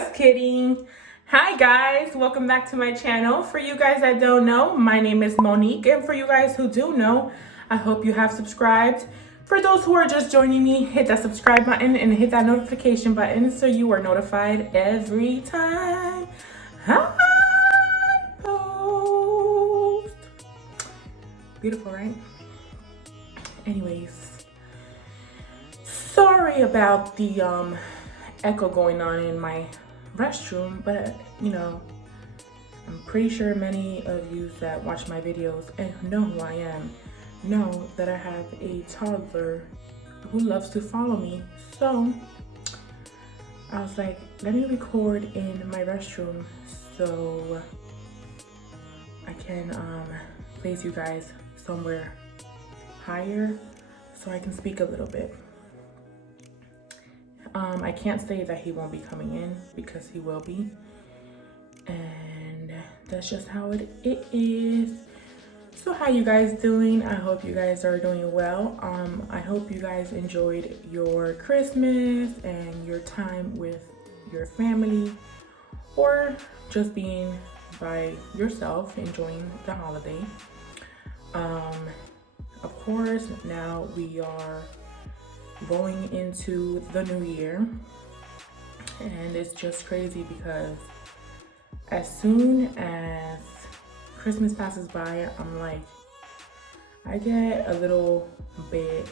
Just kidding. Hi guys, welcome back to my channel. For you guys that don't know, my name is Monique, and for you guys who do know, I hope you have subscribed. For those who are just joining me, hit that subscribe button and hit that notification button so you are notified every time I post. Beautiful, right? Anyways, sorry about the echo going on in my restroom, but I'm pretty sure many of you that watch my videos and know who I am know that I have a toddler who loves to follow me. So I was like, let me record in my restroom so I can place you guys somewhere higher so I can speak a little bit. I can't say that he won't be coming in because he will be, and that's just how it is. So how you guys doing? I hope you guys are doing well. I hope you guys enjoyed your Christmas and your time with your family, or just being by yourself enjoying the holiday. Of course, now we are going into the new year, and it's just crazy because as soon as Christmas passes by, I'm like, I get a little bit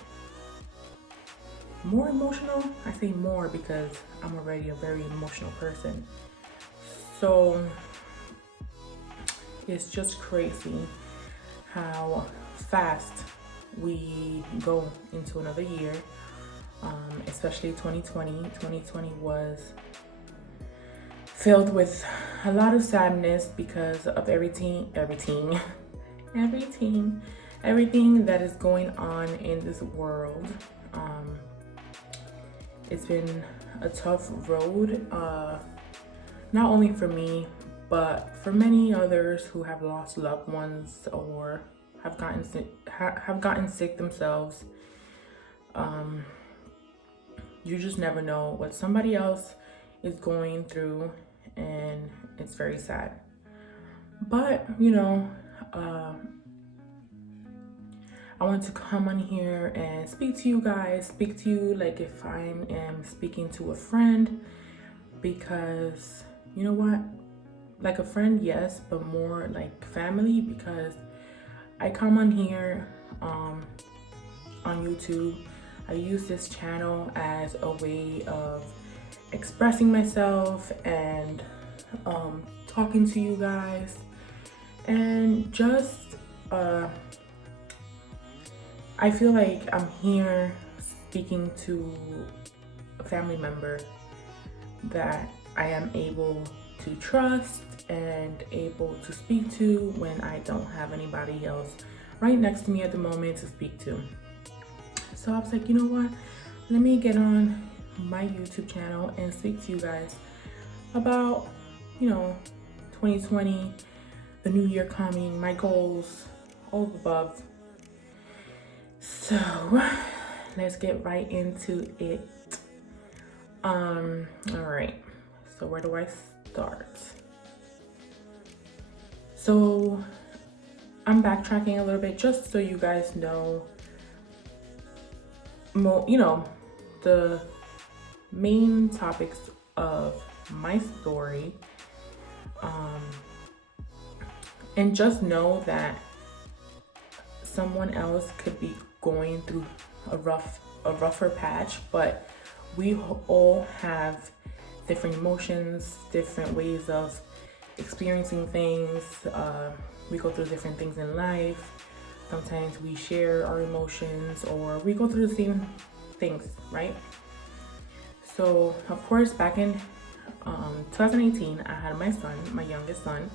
more emotional. I say more because I'm already a very emotional person. So it's just crazy how fast we go into another year. Especially 2020. 2020 was filled with a lot of sadness because of everything that is going on in this world. It's been a tough road, not only for me, but for many others who have lost loved ones or have gotten sick themselves. You just never know what somebody else is going through, and it's very sad. But I want to come on here and speak to you guys, speak to you like if I am speaking to a friend, because you know what, like a friend, yes, but more like family, because I come on here on YouTube. I use this channel as a way of expressing myself and talking to you guys, and just I feel like I'm here speaking to a family member that I am able to trust and able to speak to when I don't have anybody else right next to me at the moment to speak to. So I was like, you know what? Let me get on my YouTube channel and speak to you guys about, 2020, the new year coming, my goals, all of the above. So let's get right into it. All right. So where do I start? So I'm backtracking a little bit just so you guys know. The main topics of my story, and just know that someone else could be going through a rougher patch, but we all have different emotions, different ways of experiencing things. We go through different things in life. Sometimes we share our emotions, or we go through the same things, right? So, of course, back in 2018, I had my son, my youngest son.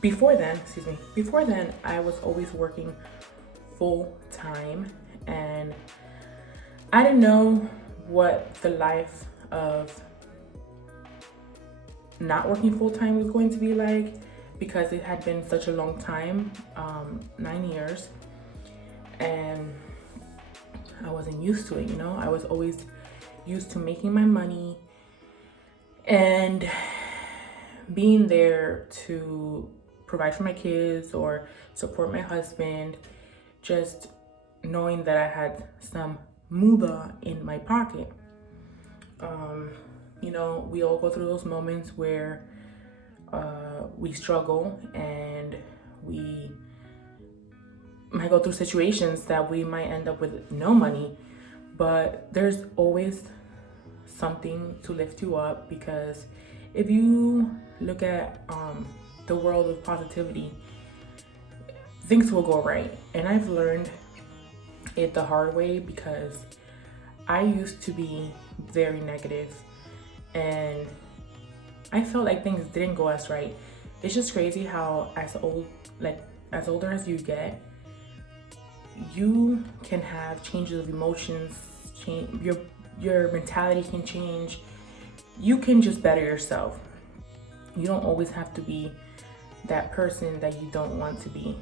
Before then, I was always working full time, and I didn't know what the life of not working full time was going to be like, because it had been such a long time, 9 years, and I wasn't used to it. I was always used to making my money and being there to provide for my kids or support my husband, just knowing that I had some moolah in my pocket. You know, we all go through those moments where we struggle and we might go through situations that we might end up with no money, but there's always something to lift you up, because if you look at the world of positivity, things will go right. And I've learned it the hard way, because I used to be very negative and I felt like things didn't go as right. It's just crazy how as older as you get, you can have changes of emotions, change your mentality can change. You can just better yourself. You don't always have to be that person that you don't want to be.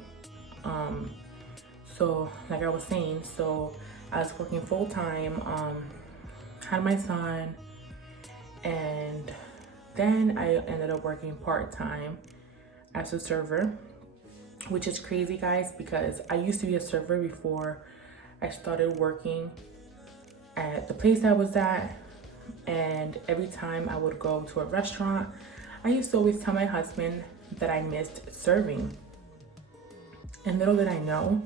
So like I was saying, so I was working full time, had my son, and then I ended up working part time as a server, which is crazy, guys, because I used to be a server before I started working at the place I was at. And every time I would go to a restaurant, I used to always tell my husband that I missed serving. And little did I know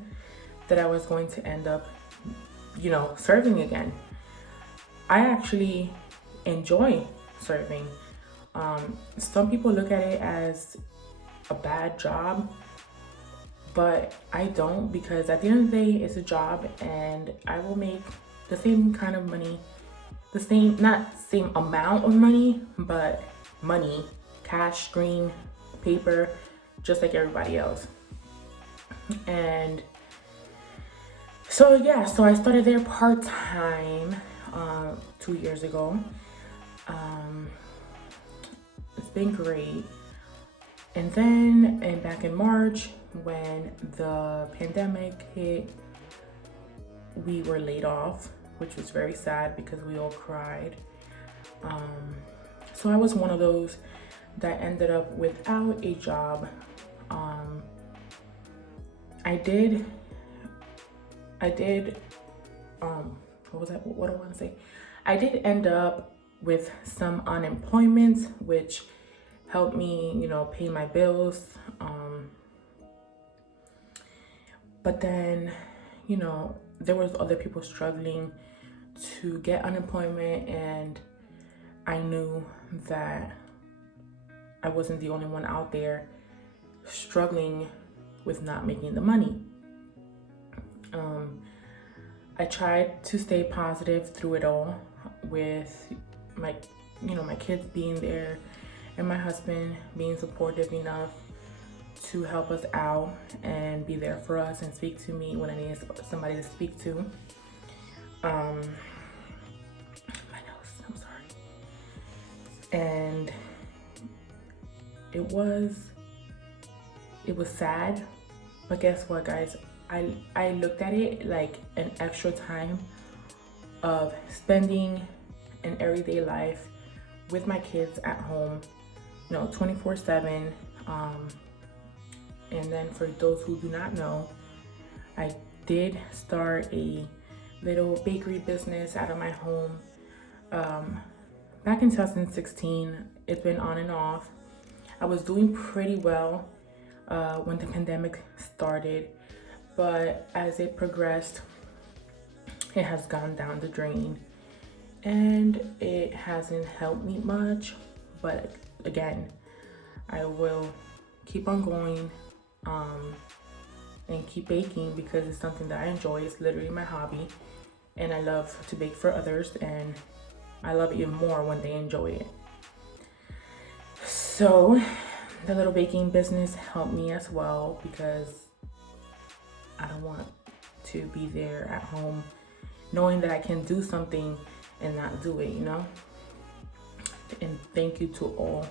that I was going to end up, you know, serving again. I actually enjoy serving. Some people look at it as a bad job, but I don't, because at the end of the day, it's a job and I will make the same kind of money, not same amount of money, but money, cash, green, paper, just like everybody else. And so yeah, so I started there part-time 2 years ago. It's been great. And then back in March, when the pandemic hit, we were laid off, which was very sad because we all cried. So I was one of those that ended up without a job. What do I want to say? I did end up with some unemployment, which helped me, you know, pay my bills. But then, you know, there was other people struggling to get unemployment, and I knew that I wasn't the only one out there struggling with not making the money. I tried to stay positive through it all, with my kids being there and my husband being supportive enough to help us out and be there for us and speak to me when I needed somebody to speak to. My nose, I'm sorry. And it was sad, but guess what, guys? I looked at it like an extra time of spending an everyday life with my kids at home, you know, 24/7. And then for those who do not know, I did start a little bakery business out of my home back in 2016. It's been on and off. I was doing pretty well when the pandemic started, but as it progressed, it has gone down the drain and it hasn't helped me much. But again, I will keep on going and keep baking, because it's something that I enjoy. It's literally my hobby, and I love to bake for others, and I love it even more when they enjoy it. So the little baking business helped me as well, because I don't want to be there at home knowing that I can do something and not do it, you know? And thank you to all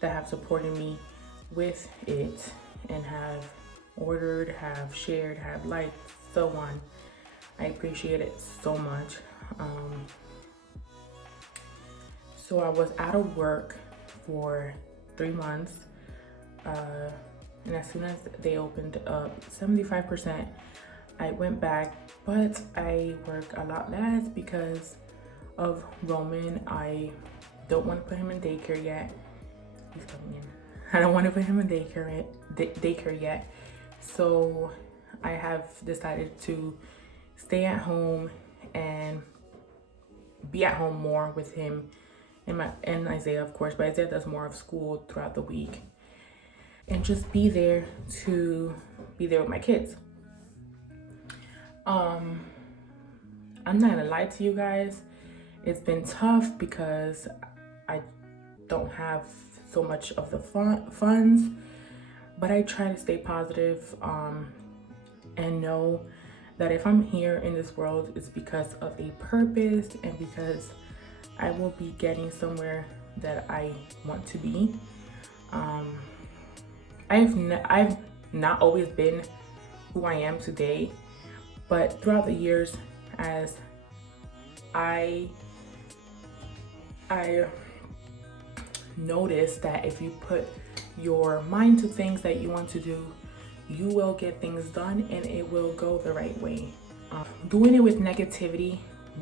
that have supported me with it and have ordered, have shared, have liked, so on. I appreciate it so much. So I was out of work for 3 months. And as soon as they opened up 75%, I went back, but I work a lot less because of Roman. I don't want to put him in daycare yet. He's coming in. I don't want to put him in daycare yet. So I have decided to stay at home and be at home more with him and Isaiah, of course, but Isaiah does more of school throughout the week, and just be there with my kids. I'm not gonna lie to you guys, it's been tough because I don't have so much of the funds, but I try to stay positive, and know that if I'm here in this world, it's because of a purpose and because I will be getting somewhere that I want to be. I've not always been who I am today, but throughout the years, as I noticed that if you put your mind to things that you want to do, you will get things done and it will go the right way. Doing it with negativity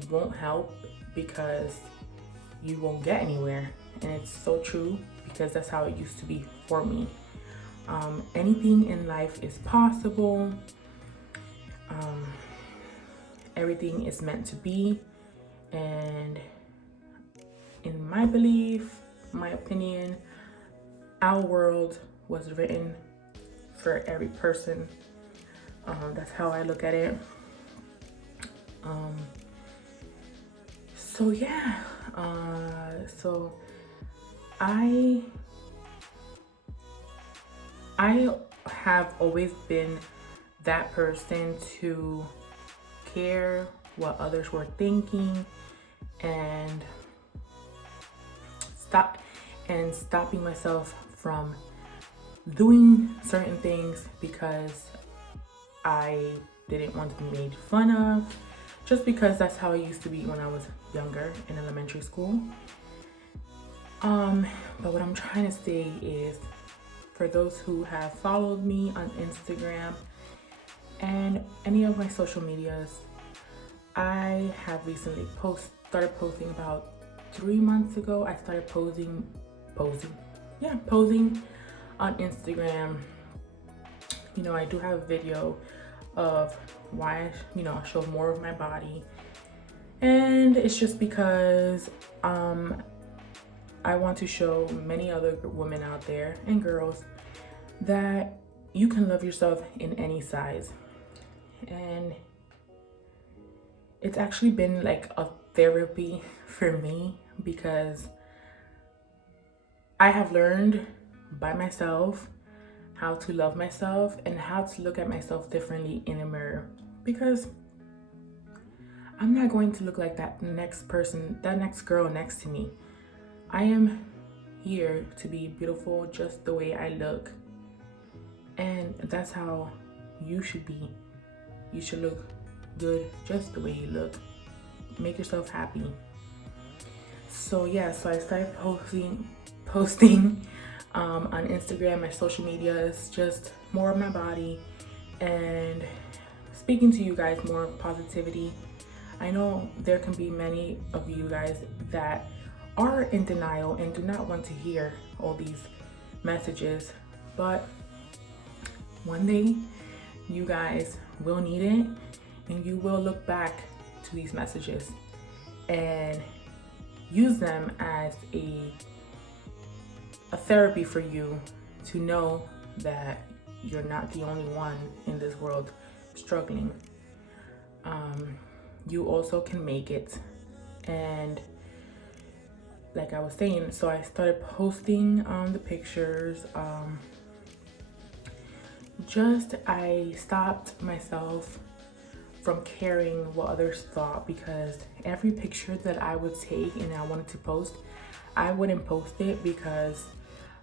won't help because you won't get anywhere. And it's so true because that's how it used to be for me. Anything in life is possible. Everything is meant to be. And in my belief, my opinion, our world was written for every person. That's how I look at it. So yeah, so I have always been that person to care what others were thinking and stopping myself from doing certain things because I didn't want to be made fun of, just because that's how it used to be when I was younger in elementary school. But what I'm trying to say is, for those who have followed me on Instagram and any of my social medias, I have recently started posting about 3 months ago. I started posing on Instagram. You know, I do have a video of why, I show more of my body. And it's just because I want to show many other women out there and girls that you can love yourself in any size. And it's actually been like a therapy for me because I have learned by myself how to love myself and how to look at myself differently in a mirror, because I'm not going to look like that next girl next to me. I am here to be beautiful just the way I look, and that's how you should be. You should look good just the way you look. Make yourself happy. So yeah, so I started posting on Instagram, my social medias, just more of my body and speaking to you guys more positivity. I know there can be many of you guys that are in denial and do not want to hear all these messages, but one day you guys will need it and you will look back to these messages and use them as a therapy for you to know that you're not the only one in this world struggling. You also can make it. And like I was saying, so I started posting the pictures. I stopped myself from caring what others thought, because every picture that I would take and I wanted to post, I wouldn't post it because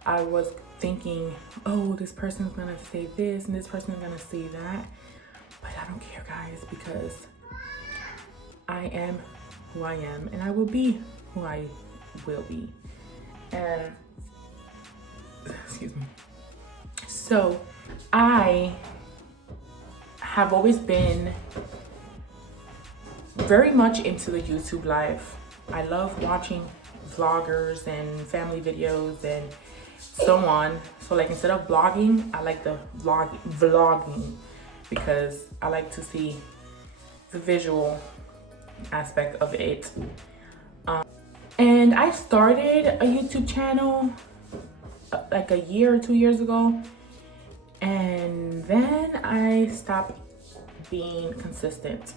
I was thinking, oh, this person's gonna say this and this person's gonna say that. But I don't care, guys, because I am who I am and I will be who I will be. And excuse me. So I have always been very much into the YouTube life. I love watching vloggers and family videos and so on. So like, instead of blogging, I like the vlogging because I like to see the visual aspect of it. And I started a YouTube channel like a year or 2 years ago, and then I stopped being consistent.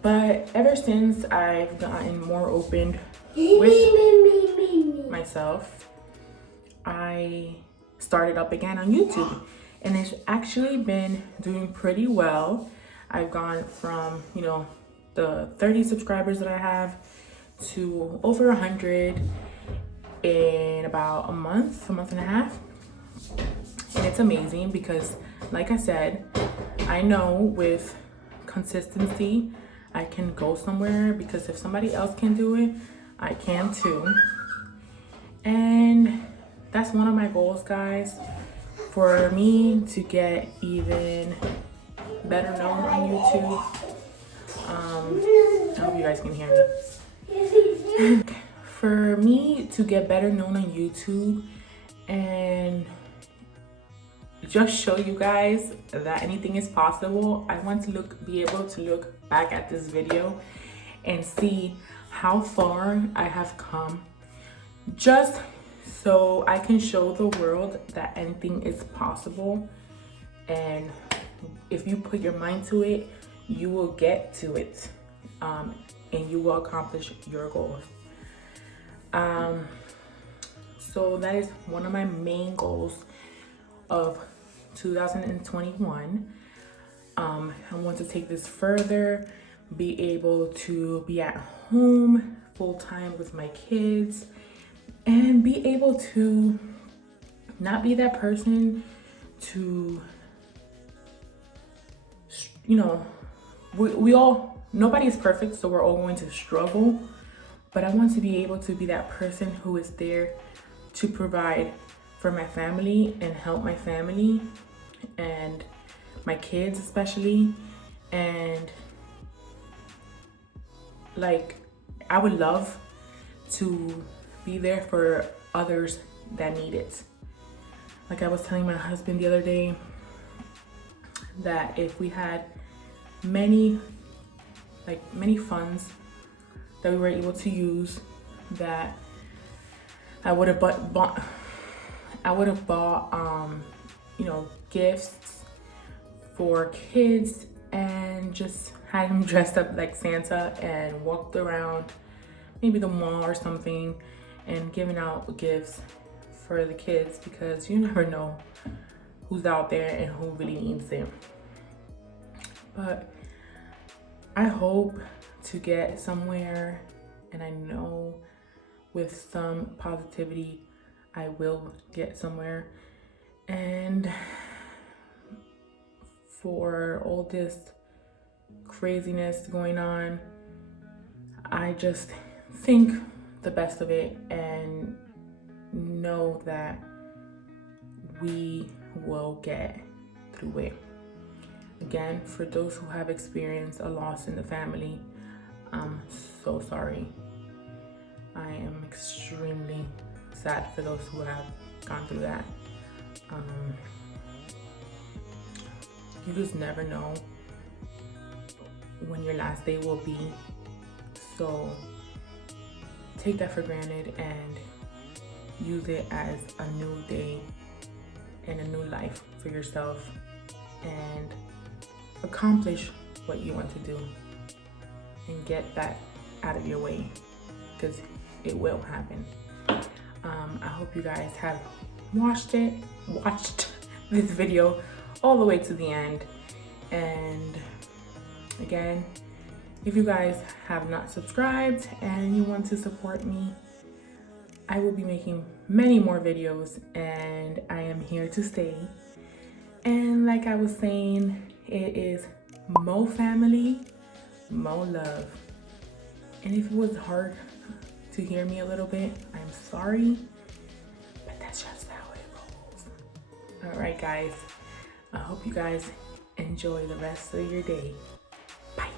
But ever since I've gotten more open with myself, I started up again on YouTube, and it's actually been doing pretty well. I've gone from, you know, the 30 subscribers that I have to over 100 in about a month and a half. And it's amazing because, like I said, I know with consistency I can go somewhere, because if somebody else can do it, I can too. And that's one of my goals, guys, for me to get even better known on YouTube. I hope you guys can hear me. For me to get better known on YouTube and just show you guys that anything is possible, I want to be able to look back at this video and see how far I have come, just so I can show the world that anything is possible. And if you put your mind to it, you will get to it, and you will accomplish your goals. So that is one of my main goals of 2021. I want to take this further, be able to be at home full time with my kids, and be able to not be that person to, you know, nobody is perfect, so we're all going to struggle. But I want to be able to be that person who is there to provide for my family and help my family and my kids especially. And like, I would love to be there for others that need it. Like I was telling my husband the other day that if we had many funds that we were able to use, that I would have bought you know, gifts for kids, and just had him dressed up like Santa and walked around maybe the mall or something and giving out gifts for the kids, because you never know who's out there and who really needs it. But I hope to get somewhere, and I know with some positivity I will get somewhere. And for all this craziness going on, I just think the best of it and know that we will get through it. Again, for those who have experienced a loss in the family, I'm so sorry. I am extremely sad for those who have gone through that. You just never know when your last day will be. So take that for granted and use it as a new day and a new life for yourself, and accomplish what you want to do and get that out of your way, because it will happen. I hope you guys have watched this video all the way to the end. And again, if you guys have not subscribed and you want to support me, I will be making many more videos, and I am here to stay. And like I was saying, it is more family, more love. And if it was hard to hear me a little bit. I'm sorry, but that's just how it rolls. All right, guys. I hope you guys enjoy the rest of your day. Bye.